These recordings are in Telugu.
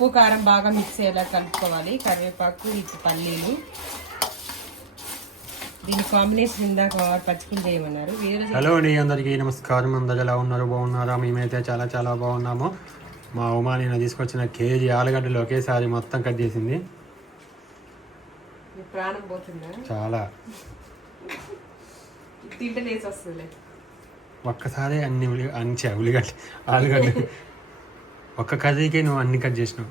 ఉప్పు కారం బాగా మిక్స్ అయ్యేలా కలుపుకోవాలి. కరివేపాకు ఇది పల్లీలు. దీని కాంబినేషన్ ఇందాక పచ్చిపులు చేయమన్నారు. హలో అండి అందరికీ నమస్కారం. అందరు ఎలా ఉన్నారు? బాగున్నారా? మేమైతే చాలా చాలా బాగున్నాము. మా ఉమా నేను తీసుకొచ్చిన కేజీ ఆలుగడ్డలు ఒకేసారి మొత్తం కట్ చేసింది. ప్రాణం పోతుందా? చాలా. తింటే వస్తుంది ఒక్కసారి అన్ని ఉల్లి అన్ని చే- ఉల్లిగడ్డ ఆలుగడ్డ ఒక్క కర్రీకే నువ్వు అన్ని కట్ చేసినావు.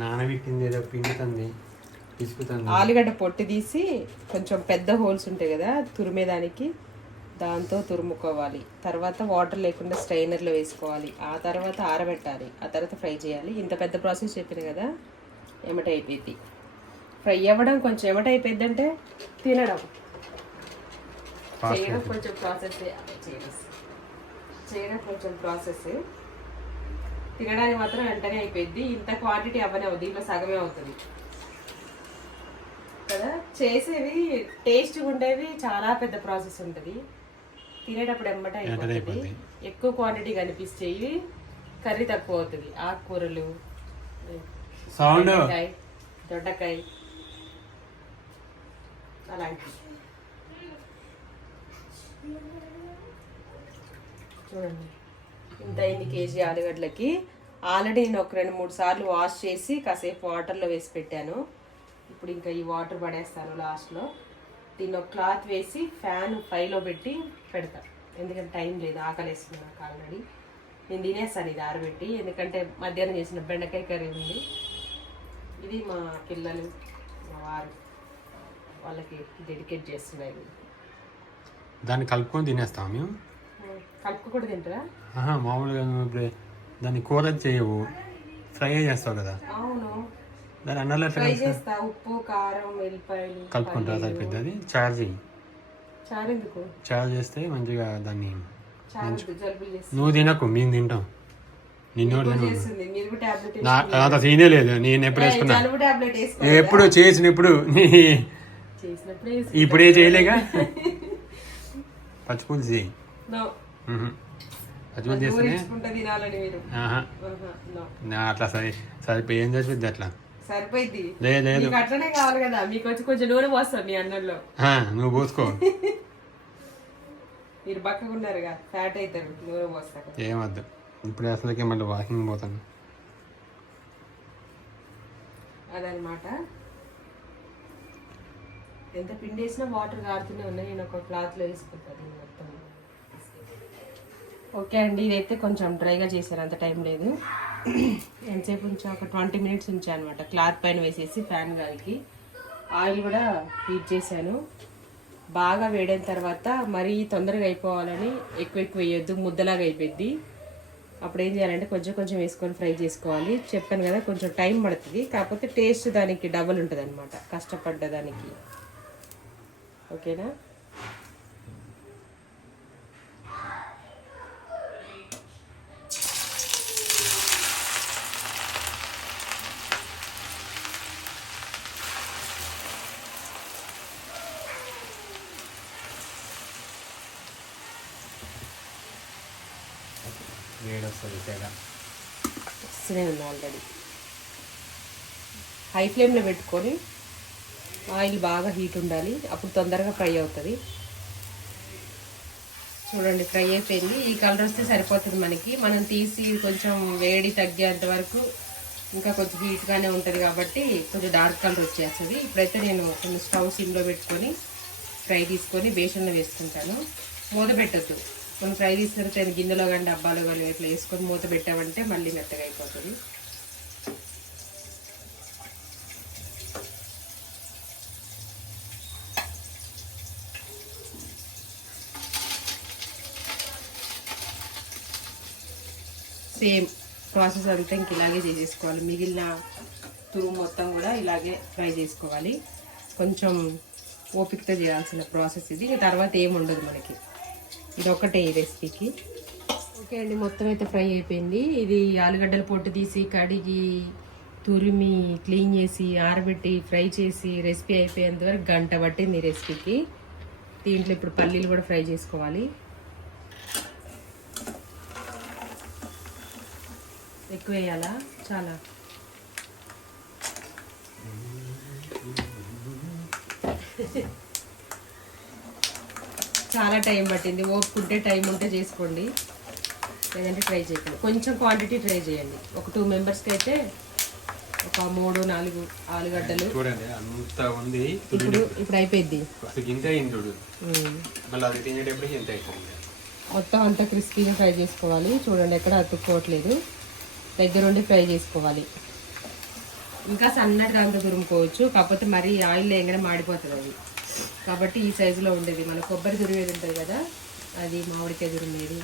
నానబెట్టింది ఏదో పిండుతుంది తీసుకుతుంది. ఆలుగడ్డ పొట్టు తీసి కొంచెం పెద్ద హోల్స్ ఉంటాయి కదా తురిమేదానికి దాంతో తురుముకోవాలి. తర్వాత వాటర్ లేకుండా స్ట్రైనర్లో వేసుకోవాలి. ఆ తర్వాత ఆరబెట్టాలి. ఆ తర్వాత ఫ్రై చేయాలి. ఇంత పెద్ద ప్రాసెస్ చెప్పిన కదా ఎమట అయిపోయింది. ఫ్రై అవ్వడం కొంచెం ఎమట అయిపోయింది అంటే తినడం చేయడం కొంచెం ప్రాసెస్ చేయడం కొంచెం ప్రాసెస్ తినడానికి మాత్రం వెంటనే అయిపోయింది ఇంత క్వాంటిటీ అవ్వనే అవుతుంది దీంట్లో సగమే అవుతుంది. కదా? చేసేవి టేస్ట్ ఉండేవి చాలా పెద్ద ప్రాసెస్ ఉంటుంది. తినేటప్పుడు ఎమ్మట అయిపోతుంది. ఎక్కువ క్వాంటిటీ కనిపిస్తాయి కర్రీ తక్కువ అవుతుంది. ఆకుకూరలు సౌండ్ దొండకాయ అలాంటివి. చూడండి. ఇంత అయింది కేజీ ఆలుగడ్డలకి? ఆల్రెడీ నేను ఒక రెండు మూడు సార్లు వాష్ చేసి కాసేపు వాటర్లో వేసి పెట్టాను. ఇప్పుడు ఇంకా ఈ వాటర్ పడేస్తాను లాస్ట్లో. దీన్ని ఒక క్లాత్ వేసి ఫ్యాన్ ఫైలో పెట్టి పెడతా. ఎందుకంటే టైం లేదు ఆకలేస్తుంది నాకు ఆల్రెడీ. నేను తినేస్తాను ఇది ఆరబెట్టి. ఎందుకంటే మధ్యాహ్నం చేసిన బెండకాయ కర్రీ ఉంది. ఇది మా పిల్లలు మా వారు. వాళ్ళకి డెడికేట్ చేస్తున్నాయి. దాన్ని కలుపుకొని తినేస్తాం మేము కలుపు కూడా తింటారా? ఆహా, మామూలుగా నువ్వు ఇప్పుడు దాన్ని కూర చేయవు ఫ్రై చేస్తావు కదా. అవును. దాని అన్నంలో ఎట్లా ఫ్రై కలుపుతావు? చేస్తా ఉప్పు కారం వెల్లిపాయలు కలుపుకుంటా చార్జ్ చెయ్యి. చారు ఎందుకు? చార్జ్ చేస్తే మంచిగా దాన్ని చారు వద్దు, జలుబులు చేస్తుంది. నువ్వు తినకు మేము తింటాం. నిన్ను తిన చేస్తుంది. మీరు కూడా టాబ్లెట్ నా అంత సీనే లేదు. నేను ఎప్పుడు వేసుకున్నా. జలుబు టాబ్లెట్ వేసుకో ఎప్పుడు చేసినప్పుడు చేసినప్పుడే ఇప్పుడే చేయలేగా? పచ్చిపులుసు చేయి. నో. పచ్చిపులుసు చేస్తేనే? అట్లా సరి సరిపోయి ఏం అట్లా? సరిపోయింది. లేదు అట్లనే కావాలి కదా. మీకు వచ్చి కొంచెం నూనె పోస్తాం మీ అన్నంలో. నువ్వు పోసుకో. మీరు బక్కగా ఉన్నారుగా. ఫ్యాట్ అవుతారు నూనె పోస్తారు ఏమద్దు ఇప్పుడు అసలుకే మళ్ళీ వాకింగ్ పోతాను. అదనమాట ఎంత పిండి వేసినా వాటర్ కారుతూనే ఉన్నాయి. నేను ఒక క్లాత్లో వేసుకుంటాను ఇది మొత్తం. ఓకే అండి ఇదైతే కొంచెం డ్రైగా చేశాను అంత టైం లేదు. ఎంతసేపు ఉంచా? ఒక ట్వంటీ మినిట్స్ ఉంచా అనమాట క్లాత్ పైన వేసేసి ఫ్యాన్ గాలికి. ఆయిల్ కూడా హీట్ చేశాను. బాగా వేడైన తర్వాత మరీ తొందరగా అయిపోవాలని ఎక్కువ ఎక్కువ వేయొద్దు ముద్దలాగా అయిపోద్ది అప్పుడు ఏం చేయాలంటే కొంచెం కొంచెం వేసుకొని ఫ్రై చేసుకోవాలి. చెప్పాను కదా కొంచెం టైం పడుతుంది. కాకపోతే టేస్ట్ దానికి డబల్ ఉంటుంది అనమాట కష్టపడ్డ దానికి. ఓకేనా? వేడి వస్తుంది తేడా వస్తూనే ఉంది ఆల్రెడీ హై ఫ్లేమ్లో పెట్టుకొని ఆయిల్ బాగా హీట్ ఉండాలి. అప్పుడు తొందరగా ఫ్రై అవుతుంది. చూడండి ఫ్రై అయిపోయింది. ఈ కలర్ వస్తే సరిపోతుంది మనకి. మనం తీసి కొంచెం వేడి తగ్గేంత వరకు ఇంకా కొంచెం హీట్గానే ఉంటుంది కాబట్టి కొంచెం డార్క్ కలర్ వచ్చేస్తుంది. ఇప్పుడైతే నేను కొంచెం స్టవ్ సిమ్లో పెట్టుకొని ఫ్రై తీసుకొని బేసన్లో వేసుకుంటాను. మూత పెట్టద్దు. మనం ఫ్రై తీసుకొని గిన్నెలో కానీ డబ్బాలో కానీ ఇట్లా వేసుకొని మూత పెట్టామంటే మళ్ళీ మెత్తగా అయిపోతుంది. సేమ్ ప్రాసెస్ అంతా ఇంక ఇలాగే చేసేసుకోవాలి. మిగిలిన తురుము మొత్తం కూడా ఇలాగే ఫ్రై చేసుకోవాలి. కొంచెం ఓపికతో చేయాల్సిన ప్రాసెస్ ఇది. తర్వాత ఏమి ఉండదు మనకి. ఇది ఒకటే ఈ రెసిపీకి ఓకే అండి మొత్తం అయితే ఫ్రై అయిపోయింది. ఇది ఆలుగడ్డల పొట్టు తీసి కడిగి తురిమి క్లీన్ చేసి ఆరబెట్టి ఫ్రై చేసి రెసిపీ అయిపోయేంత వరకు గంట పట్టింది ఈ రెసిపీకి దీంట్లో ఇప్పుడు పల్లీలు కూడా ఫ్రై చేసుకోవాలి. ఎక్కువ వేయాలా? చాలా. చాలా టైం పట్టింది. ఓపుకుంటే టైం ఉంటే చేసుకోండి. లేదంటే ట్రై చేయకండి. కొంచెం క్వాంటిటీ ట్రై చేయండి. ఒక టూ మెంబర్స్కి అయితే ఒక మూడు నాలుగు ఆలుగడ్డలు చూడండి అంత ఉంది. ఇప్పుడు ఇప్పుడు అయిపోయింది. ఇంత అయింది చూడు. మళ్ళీ అది ఎంత అవుతుంది మొత్తం అంతా క్రిస్పీగా ఫ్రై చేసుకోవాలి. చూడండి ఎక్కడ అతుక్కోవట్లేదు. దగ్గరుండి ఫ్రై చేసుకోవాలి. ఇంకా సన్నటిగా అంత తురుముకోవచ్చు. కాకపోతే మరీ ఆయిల్ లేగానే మాడిపోతుంది అది. కాబట్టి ఈ సైజులో ఉండేది మన కొబ్బరి తురిమేది ఉంటుంది కదా అది మామిడికాయ తురిమేది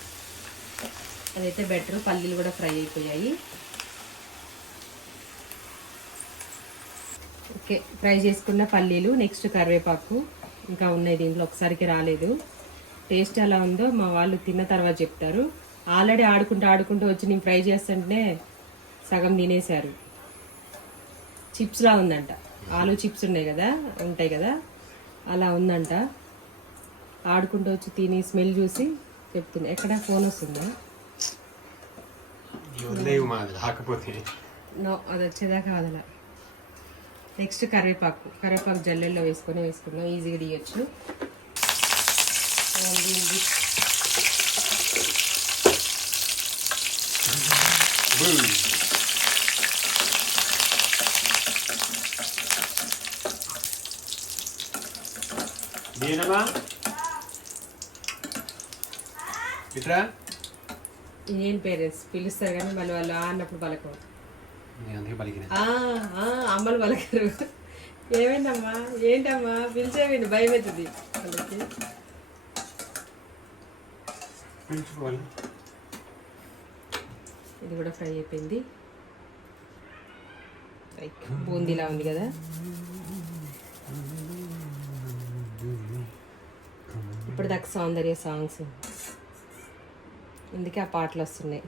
అదైతే బెటర్ పల్లీలు కూడా ఫ్రై అయిపోయాయి. ఓకే ఫ్రై చేసుకున్న పల్లీలు నెక్స్ట్ కరివేపాకు. ఇంకా ఉన్నాయి దీంట్లో ఒకసారికి రాలేదు. టేస్ట్ ఎలా ఉందో మా వాళ్ళు తిన్న తర్వాత చెప్తారు. ఆల్రెడీ ఆడుకుంటూ ఆడుకుంటూ వచ్చి నేను ఫ్రై చేస్తుంటే సగం తినేశారు. చిప్స్లా ఉందంట. ఆలు చిప్స్ ఉన్నాయి కదా ఉంటాయి కదా. అలా ఉందంట. ఆడుకుంటూ వచ్చి తిని స్మెల్ చూసి చెప్తున్నా ఎక్కడ ఫోన్ వస్తుందా? నో అది వచ్చేదాకా వదల నెక్స్ట్ కరివేపాకు. కరివేపాకు జల్లెల్లో వేసుకొని వేసుకున్నాం ఈజీగా తీయచ్చు. దీన్ని దీనమా ఇట్రా ఏం పేరెంట్స్ పిలుస్తారు కానీ మళ్ళీ వాళ్ళు అన్నప్పుడు పలకం నేను అందుకే పలికిన. ఆ, ఆ, అమ్మలు పలకరు. ఏమైందమ్మా? ఏంటమ్మా? పిలిచేవిండి భయం అవుతుంది వాళ్ళకి ఇది కూడా ఫ్రై అయిపోయింది. బూందీలా ఉంది కదా. ఇప్పుడు దాకా సౌందర్య సాంగ్స్. అందుకే ఆ పాటలు వస్తున్నాయి.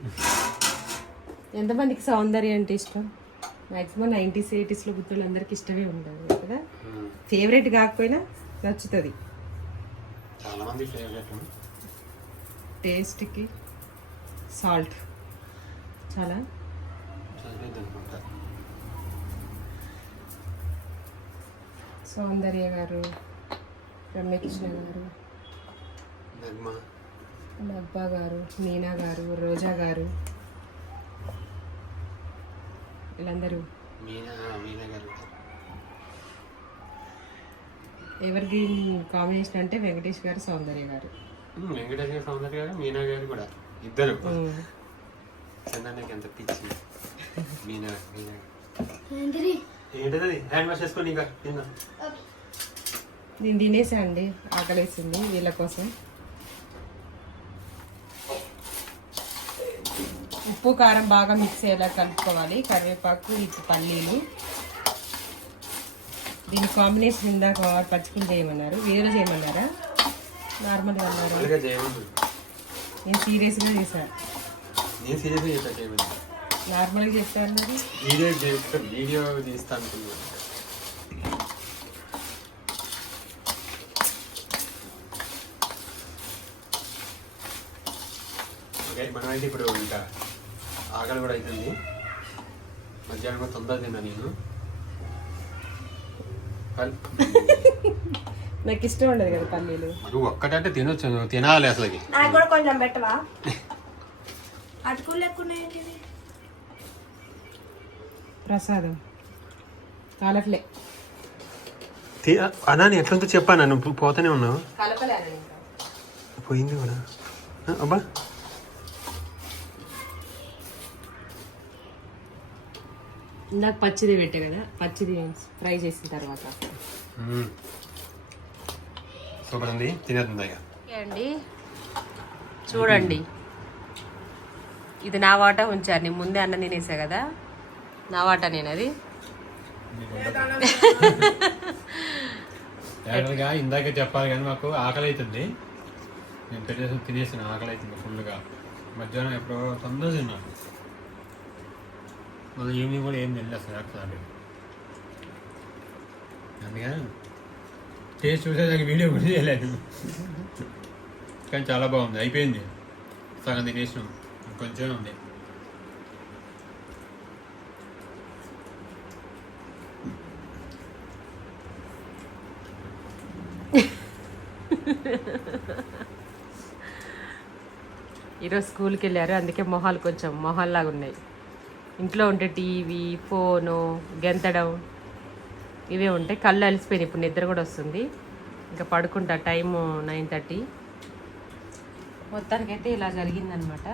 ఎంతమందికి సౌందర్య అంటే ఇష్టం? మ్యాక్సిమం నైంటీస్ ఎయిటీస్లో పుట్టిన అందరికి ఇష్టమే ఉండదు కదా? ఫేవరెట్ కాకపోయినా నచ్చుతుంది. టేస్ట్కి సాల్ట్. చాలా? సౌందర్య గారు రమ్యకృష్ణ గారు నబ్బా గారు మీనా గారు రోజా గారు. వీళ్ళందరూ. మీనా మీనా గారు. ఎవరికి కాంబినేషన్ అంటే వెంకటేష్ గారు సౌందర్య గారు. వెంకటేష్ గారు సౌందర్య గారు మీనా గారు కూడా. ఇద్దరు. చందనకి ఎంత పిచ్చి. మీనా మీనా. ఏంటిది? హ్యాండ్ వాష్ చేసుకొని ఇంకా తిన్నా నేను తినేసా అండి ఆకలేసింది వీళ్ళ కోసం. ఉప్పు కారం బాగా మిక్స్ అయ్యేలా కలుపుకోవాలి. కరివేపాకు ఇది పల్లీలు. దీని కాంబినేషన్ ఇందాక పచ్చిపులు చేయమన్నారు. వీడియోలో చేయమన్నారా? నార్మల్గా అన్నారు? నేను సీరియస్గా చేశాను నార్మల్గా చెప్పారు మరి వీడియో చేస్తా వీడియో తీస్తా అనుకున్నాను ఓకే మనమైతే ఇప్పుడు ఇంకా ఆకలి కూడా అవుతుంది మధ్యాహ్నం కూడా తొందర తిన్నా నేను. నాకు ఇష్టం ఉండదు కదా పల్లీలు. నువ్వు ఒక్కటంటే తినొచ్చు నువ్వు తినాలి అసలుకి. నాకు కూడా కొంచెం పెట్టవా? అటుకులు ఏంటిది ప్రసాదం. కాలట్లే అనాని ఎట్లంతో చెప్పాను నువ్వు పోతూనే ఉన్నావు. పోయింది కూడా. అబ్బా. ఇందాక పచ్చిది పెట్టే కదా పచ్చిది ఫ్రై చేసిన తర్వాత. సూపర్ ఉంది తినేస్తుంది ఇక? ఓకే అండి. చూడండి. ఇది నా వాటా ఉంచారు. నేను ముందే అన్నం తినేసా కదా. నా వాటా నేను అది యాక్చువల్గా ఇందాకే చెప్పాలి కానీ మాకు ఆకలి అవుతుంది నేను పెట్టేసి తినేసిన ఆకలి అవుతుంది ఫుల్గా మధ్యాహ్నం ఎప్పుడో తొందర తిన్నాను. మళ్ళీ ఈవినింగ్ కూడా ఏం తినలేదు అసలు సార్ అందుకని టేస్ట్ చూసేదానికి వీడియో కూడా చేయలేదు కానీ చాలా బాగుంది అయిపోయింది సగం తినేసినాం కొంచెం ఉంది ఈరోజు స్కూల్కి వెళ్ళారు అందుకే మొహాలు కొంచెం మొహాల్లాగా ఉన్నాయి ఇంట్లో ఉంటే టీవీ ఫోను గెంతడం ఇవే ఉంటాయి కళ్ళు అలసిపోయినాయి. ఇప్పుడు నిద్ర కూడా వస్తుంది. ఇంకా పడుకుంటా టైము నైన్ థర్టీ. మొత్తానికైతే ఇలా జరిగిందనమాట.